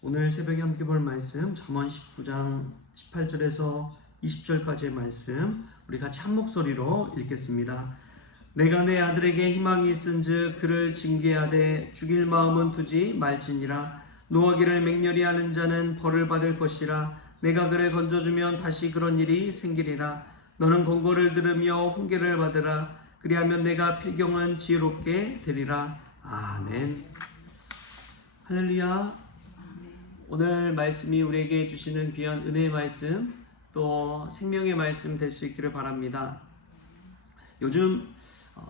오늘 새벽에 함께 볼 말씀 잠언 19장 18절에서 20절까지의 말씀 우리 같이 한 목소리로 읽겠습니다. 내가 내 아들에게 희망이 있은즉 그를 징계하되 죽일 마음은 두지 말지니라. 노하기를 맹렬히 하는 자는 벌을 받을 것이라. 내가 그를 건져주면 다시 그런 일이 생기리라. 너는 권고를 들으며 훈계를 받으라. 그리하면 내가 필경은 지혜롭게 되리라. 아멘. 할렐루야. 오늘 말씀이 우리에게 주시는 귀한 은혜의 말씀, 또 생명의 말씀 될 수 있기를 바랍니다. 요즘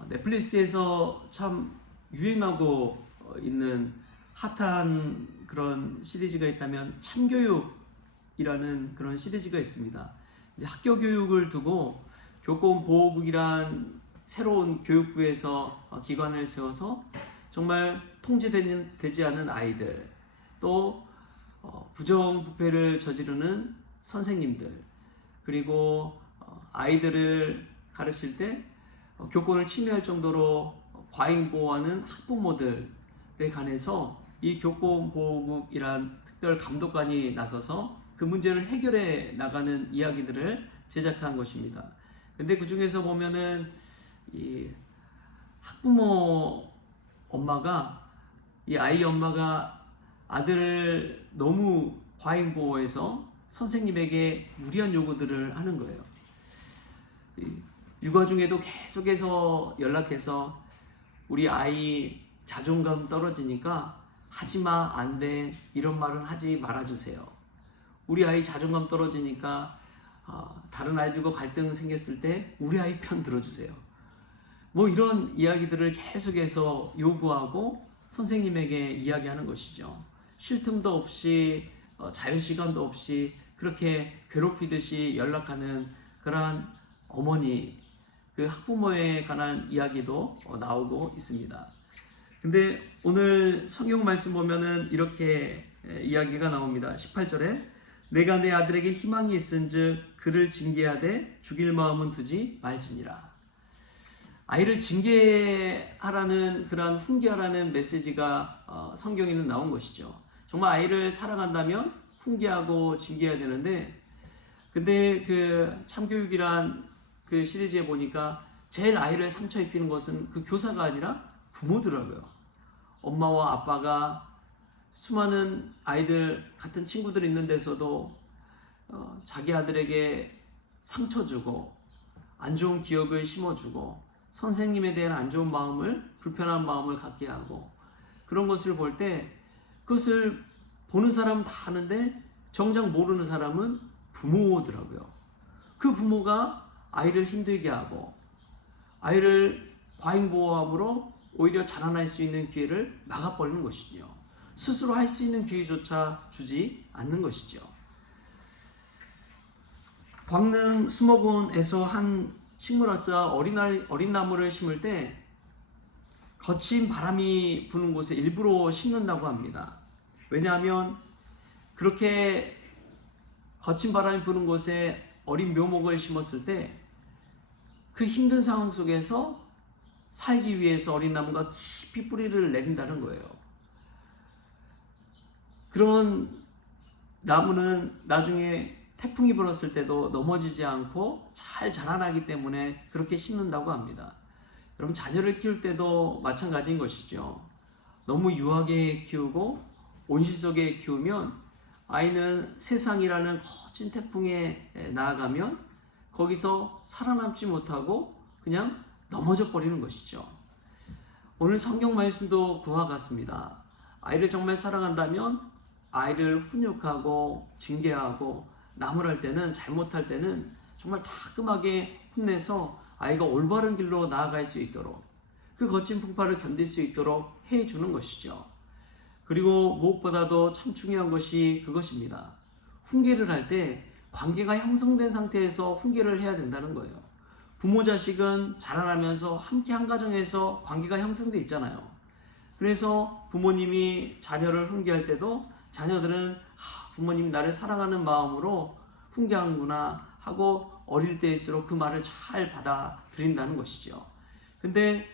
넷플릭스에서 참 유행하고 있는 핫한 그런 시리즈가 있다면 참교육이라는 그런 시리즈가 있습니다. 이제 학교 교육을 두고 교권보호국이란 새로운 교육부에서 기관을 세워서 정말 통제되지 않은 아이들, 또 부정부패를 저지르는 선생님들, 그리고 아이들을 가르칠 때 교권을 침해할 정도로 과잉보호하는 학부모들에 관해서 이 교권보호국이란 특별 감독관이 나서서 그 문제를 해결해 나가는 이야기들을 제작한 것입니다. 근데 그 중에서 보면은 이 학부모 엄마가, 이 아이 엄마가 아들을 너무 과잉보호해서 선생님에게 무리한 요구들을 하는 거예요. 육아 중에도 계속해서 연락해서 우리 아이 자존감 떨어지니까 하지마, 안 돼, 이런 말은 하지 말아주세요. 우리 아이 자존감 떨어지니까 다른 아이들과 갈등 생겼을 때 우리 아이 편 들어주세요. 뭐 이런 이야기들을 계속해서 요구하고 선생님에게 이야기하는 것이죠. 쉴 틈도 없이 자유시간도 없이 그렇게 괴롭히듯이 연락하는 그러한 어머니, 그 학부모에 관한 이야기도 나오고 있습니다. 근데 오늘 성경 말씀 보면은 이렇게 이야기가 나옵니다. 18절에 내가 내 아들에게 희망이 있은즉 그를 징계하되 죽일 마음은 두지 말지니라. 아이를 징계하라는, 그런 훈계하라는 메시지가 성경에는 나온 것이죠. 정말 아이를 사랑한다면 훈계하고 징계해야 되는데, 근데 그 참교육이란 그 시리즈에 보니까 제일 아이를 상처 입히는 것은 그 교사가 아니라 부모더라고요. 엄마와 아빠가 수많은 아이들, 같은 친구들 있는 데서도 자기 아들에게 상처 주고 안 좋은 기억을 심어주고 선생님에 대한 안 좋은 마음을, 불편한 마음을 갖게 하고, 그런 것을 볼 때 그것을 보는 사람은 다 아는데 정작 모르는 사람은 부모더라고요. 그 부모가 아이를 힘들게 하고 아이를 과잉보호함으로 오히려 자라날 수 있는 기회를 막아버리는 것이죠. 스스로 할 수 있는 기회조차 주지 않는 것이죠. 광릉 수목원에서 한 식물학자 어린 나무를 심을 때 거친 바람이 부는 곳에 일부러 심는다고 합니다. 왜냐하면 그렇게 거친 바람이 부는 곳에 어린 묘목을 심었을 때 그 힘든 상황 속에서 살기 위해서 어린 나무가 깊이 뿌리를 내린다는 거예요. 그런 나무는 나중에 태풍이 불었을 때도 넘어지지 않고 잘 자라나기 때문에 그렇게 심는다고 합니다. 그럼 자녀를 키울 때도 마찬가지인 것이죠. 너무 유하게 키우고 온실 속에 키우면 아이는 세상이라는 거친 태풍에 나아가면 거기서 살아남지 못하고 그냥 넘어져 버리는 것이죠. 오늘 성경 말씀도 그와 같습니다. 아이를 정말 사랑한다면 아이를 훈육하고 징계하고 나무랄 때는, 잘못할 때는 정말 따끔하게 혼내서 아이가 올바른 길로 나아갈 수 있도록, 그 거친 풍파를 견딜 수 있도록 해주는 것이죠. 그리고 무엇보다도 참 중요한 것이 그것입니다. 훈계를 할 때 관계가 형성된 상태에서 훈계를 해야 된다는 거예요. 부모 자식은 자라나면서 함께 한 가정에서 관계가 형성돼 있잖아요. 그래서 부모님이 자녀를 훈계할 때도 자녀들은 부모님이 나를 사랑하는 마음으로 훈계하는구나 하고 어릴 때일수록 그 말을 잘 받아들인다는 것이죠. 근데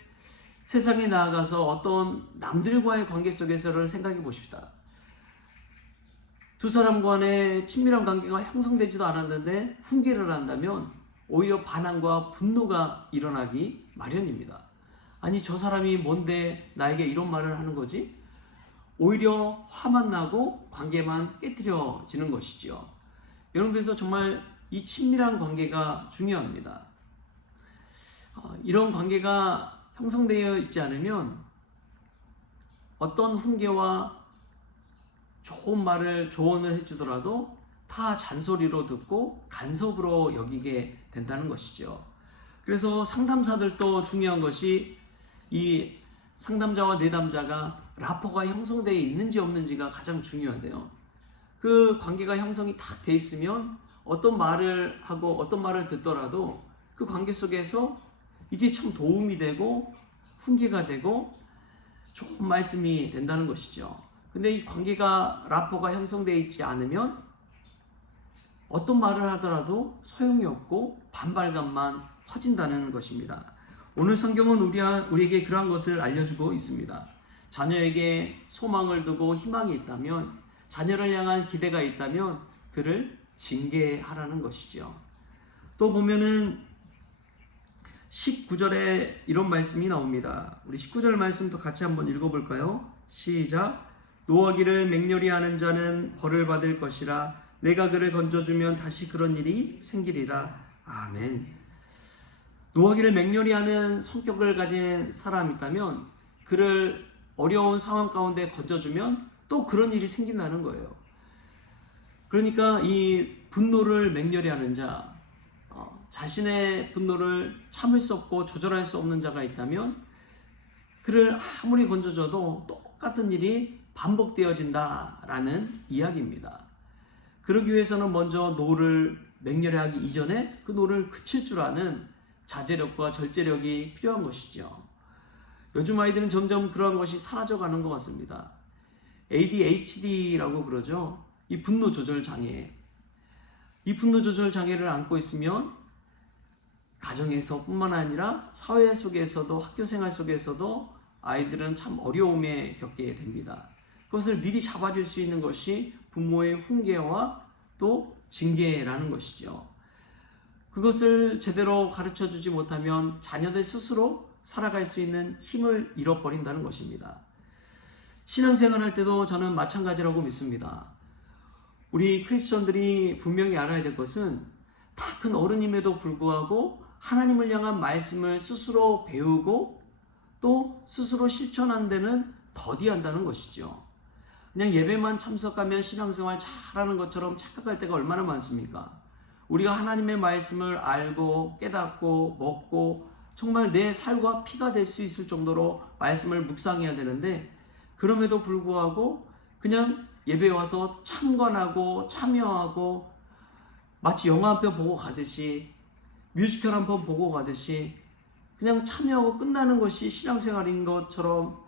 세상에 나아가서 어떤 남들과의 관계 속에서를 생각해 보십시다. 두 사람 간에 친밀한 관계가 형성되지도 않았는데 훈계를 한다면 오히려 반항과 분노가 일어나기 마련입니다. 아니, 저 사람이 뭔데 나에게 이런 말을 하는 거지? 오히려 화만 나고 관계만 깨트려지는 것이지요. 여러분, 그래서 정말 이 친밀한 관계가 중요합니다. 이런 관계가 형성되어 있지 않으면 어떤 훈계와 좋은 말을 조언을 해주더라도 다 잔소리로 듣고 간섭으로 여기게 된다는 것이죠. 그래서 상담사들도 중요한 것이 이 상담자와 내담자가 라포가 형성되어 있는지 없는지가 가장 중요한데요. 그 관계가 형성이 딱 돼 있으면 어떤 말을 하고 어떤 말을 듣더라도 그 관계 속에서 이게 참 도움이 되고 훈계가 되고 좋은 말씀이 된다는 것이죠. 근데 이 관계가 라포가 형성되어 있지 않으면 어떤 말을 하더라도 소용이 없고 반발감만 커진다는 것입니다. 오늘 성경은 우리에게 그러한 것을 알려주고 있습니다. 자녀에게 소망을 두고 희망이 있다면, 자녀를 향한 기대가 있다면 그를 징계하라는 것이죠. 또 보면은 19절에 이런 말씀이 나옵니다. 우리 19절 말씀도 같이 한번 읽어볼까요? 시작. 노하기를 맹렬히 하는 자는 벌을 받을 것이라. 내가 그를 건져주면 다시 그런 일이 생기리라. 아멘. 노하기를 맹렬히 하는 성격을 가진 사람이 있다면 그를 어려운 상황 가운데 건져주면 또 그런 일이 생긴다는 거예요. 그러니까 이 분노를 맹렬히 하는 자, 자신의 분노를 참을 수 없고 조절할 수 없는 자가 있다면 그를 아무리 건져줘도 똑같은 일이 반복되어진다라는 이야기입니다. 그러기 위해서는 먼저 노를 맹렬히 하기 이전에 그 노를 그칠 줄 아는 자제력과 절제력이 필요한 것이죠. 요즘 아이들은 점점 그러한 것이 사라져가는 것 같습니다. ADHD라고 그러죠. 이 분노 조절 장애. 이 분노 조절 장애를 안고 있으면 가정에서뿐만 아니라 사회 속에서도, 학교 생활 속에서도 아이들은 참 어려움에 겪게 됩니다. 그것을 미리 잡아줄 수 있는 것이 부모의 훈계와 또 징계라는 것이죠. 그것을 제대로 가르쳐주지 못하면 자녀들 스스로 살아갈 수 있는 힘을 잃어버린다는 것입니다. 신앙생활할 때도 저는 마찬가지라고 믿습니다. 우리 크리스천들이 분명히 알아야 될 것은 다 큰 어른임에도 불구하고 하나님을 향한 말씀을 스스로 배우고 또 스스로 실천한 데는 더디한다는 것이죠. 그냥 예배만 참석하면 신앙생활 잘하는 것처럼 착각할 때가 얼마나 많습니까? 우리가 하나님의 말씀을 알고 깨닫고 먹고 정말 내 살과 피가 될 수 있을 정도로 말씀을 묵상해야 되는데 그럼에도 불구하고 그냥 예배에 와서 참관하고 참여하고 마치 영화 한 편 보고 가듯이 뮤지컬 한 편 보고 가듯이 그냥 참여하고 끝나는 것이 신앙생활인 것처럼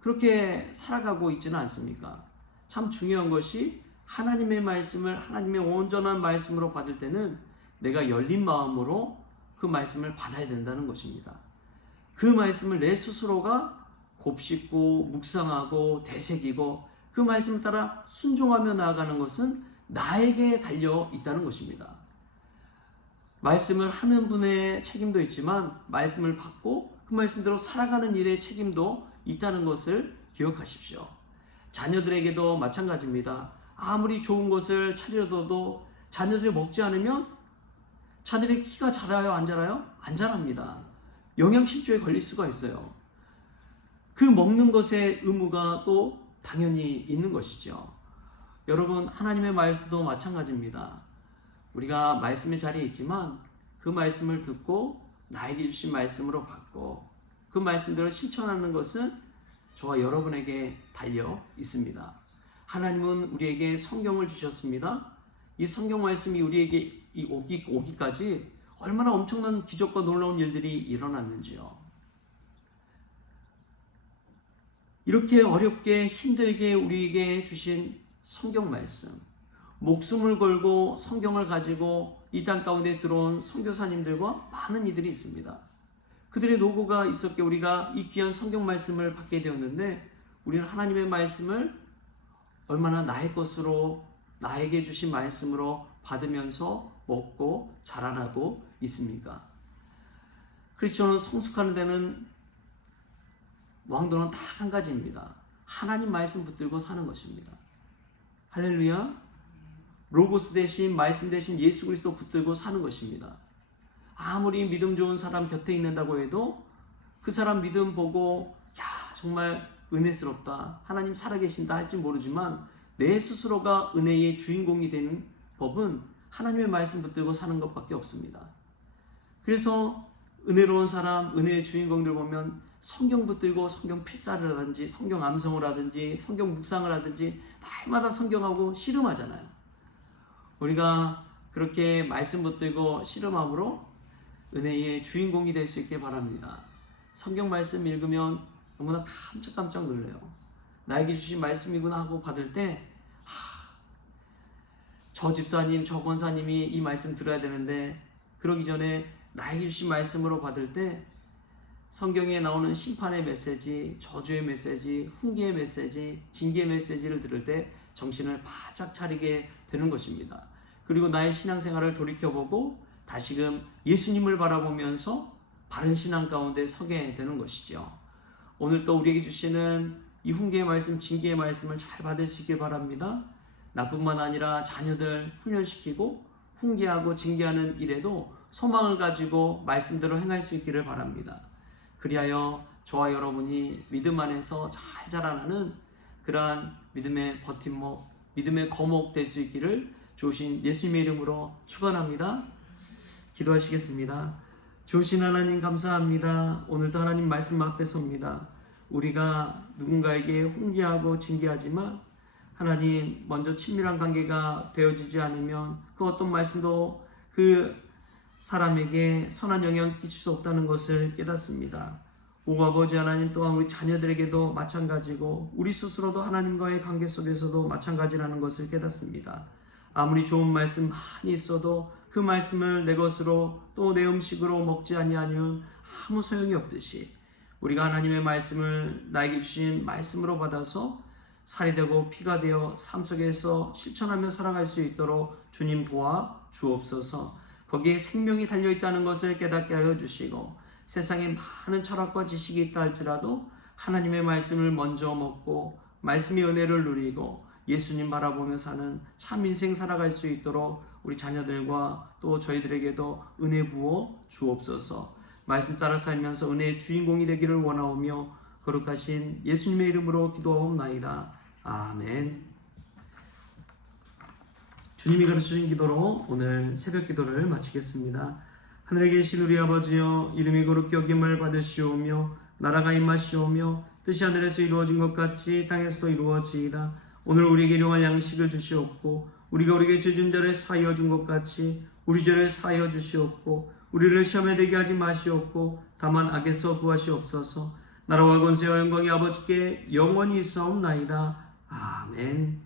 그렇게 살아가고 있지는 않습니까? 참 중요한 것이 하나님의 말씀을 하나님의 온전한 말씀으로 받을 때는 내가 열린 마음으로 그 말씀을 받아야 된다는 것입니다. 그 말씀을 내 스스로가 곱씹고 묵상하고 되새기고 그 말씀을 따라 순종하며 나아가는 것은 나에게 달려 있다는 것입니다. 말씀을 하는 분의 책임도 있지만 말씀을 받고 그 말씀대로 살아가는 일의 책임도 있다는 것을 기억하십시오. 자녀들에게도 마찬가지입니다. 아무리 좋은 것을 차려둬도 자녀들이 먹지 않으면 자녀들의 키가 자라요, 안 자라요? 안 자랍니다. 영양실조에 걸릴 수가 있어요. 그 먹는 것의 의무가 또 당연히 있는 것이죠. 여러분, 하나님의 말씀도 마찬가지입니다. 우리가 말씀의 자리에 있지만 그 말씀을 듣고 나에게 주신 말씀으로 받고 그 말씀대로 실천하는 것은 저와 여러분에게 달려 있습니다. 하나님은 우리에게 성경을 주셨습니다. 이 성경 말씀이 우리에게 오기까지 얼마나 엄청난 기적과 놀라운 일들이 일어났는지요. 이렇게 어렵게 힘들게 우리에게 주신 성경 말씀, 목숨을 걸고 성경을 가지고 이 땅 가운데 들어온 선교사님들과 많은 이들이 있습니다. 그들의 노고가 있었기에 우리가 이 귀한 성경 말씀을 받게 되었는데 우리는 하나님의 말씀을 얼마나 나의 것으로 나에게 주신 말씀으로 받으면서 먹고 자라나고 있습니까? 크리스천은 성숙하는 데는 왕도는 딱 한 가지입니다. 하나님 말씀 붙들고 사는 것입니다. 할렐루야. 로고스 대신 말씀 대신 예수 그리스도 붙들고 사는 것입니다. 아무리 믿음 좋은 사람 곁에 있는다고 해도 그 사람 믿음 보고 야 정말 은혜스럽다, 하나님 살아계신다 할지 모르지만 내 스스로가 은혜의 주인공이 되는 법은 하나님의 말씀 붙들고 사는 것밖에 없습니다. 그래서 은혜로운 사람, 은혜의 주인공들 보면 성경 붙들고 성경 필사를 하든지 성경 암송을 하든지 성경 묵상을 하든지 날마다 성경하고 씨름하잖아요. 우리가 그렇게 말씀 붙들고 씨름함으로 은혜의 주인공이 될 수 있게 바랍니다. 성경 말씀 읽으면 너무나 깜짝깜짝 놀래요. 나에게 주신 말씀이구나 하고 받을 때 저 집사님, 저 권사님이 이 말씀 들어야 되는데 그러기 전에 나에게 주신 말씀으로 받을 때 성경에 나오는 심판의 메시지, 저주의 메시지, 훈계의 메시지, 징계의 메시지를 들을 때 정신을 바짝 차리게 되는 것입니다. 그리고 나의 신앙생활을 돌이켜보고 다시금 예수님을 바라보면서 바른 신앙 가운데 서게 되는 것이죠. 오늘 또 우리에게 주시는 이 훈계의 말씀, 징계의 말씀을 잘 받을 수 있길 바랍니다. 나뿐만 아니라 자녀들 훈련시키고 훈계하고 징계하는 일에도 소망을 가지고 말씀대로 행할 수 있기를 바랍니다. 그리하여 저와 여러분이 믿음 안에서 잘 자라나는 그러한 믿음의 버팀목, 믿음의 거목 될 수 있기를 좋으신 예수님의 이름으로 축원합니다. 기도하시겠습니다. 좋으신 하나님 감사합니다. 오늘도 하나님 말씀 앞에 섭니다. 우리가 누군가에게 훈계하고 징계하지만 하나님 먼저 친밀한 관계가 되어지지 않으면 그 어떤 말씀도 그 사람에게 선한 영향을 끼칠 수 없다는 것을 깨닫습니다. 오 아버지 하나님, 또한 우리 자녀들에게도 마찬가지고 우리 스스로도 하나님과의 관계 속에서도 마찬가지라는 것을 깨닫습니다. 아무리 좋은 말씀 많이 있어도 그 말씀을 내 것으로 또 내 음식으로 먹지 아니하면 아무 소용이 없듯이 우리가 하나님의 말씀을 나에게 주신 말씀으로 받아서 살이 되고 피가 되어 삶 속에서 실천하며 살아갈 수 있도록 주님 도와 주옵소서. 거기에 생명이 달려있다는 것을 깨닫게 하여 주시고 세상에 많은 철학과 지식이 있다 할지라도 하나님의 말씀을 먼저 먹고 말씀의 은혜를 누리고 예수님 바라보며 사는 참 인생 살아갈 수 있도록 우리 자녀들과 또 저희들에게도 은혜 부어 주옵소서. 말씀 따라 살면서 은혜의 주인공이 되기를 원하오며 거룩하신 예수님의 이름으로 기도하옵나이다. 아멘. 주님이 가르치신 기도로 오늘 새벽 기도를 마치겠습니다. 하늘에 계신 우리 아버지여, 이름이 거룩히 여김을 받으시오며 나라가 임하시오며 뜻이 하늘에서 이루어진 것 같이 땅에서도 이루어지이다. 오늘 우리에게 일용할 양식을 주시옵고 우리가 우리에게 죄진 자를 사하여 준 것 같이 우리 죄를 사하여 주시옵고 우리를 시험에 들게 하지 마시옵고 다만 악에서 구하시옵소서. 나라와 권세와 영광이 아버지께 영원히 있사옵나이다. 아멘.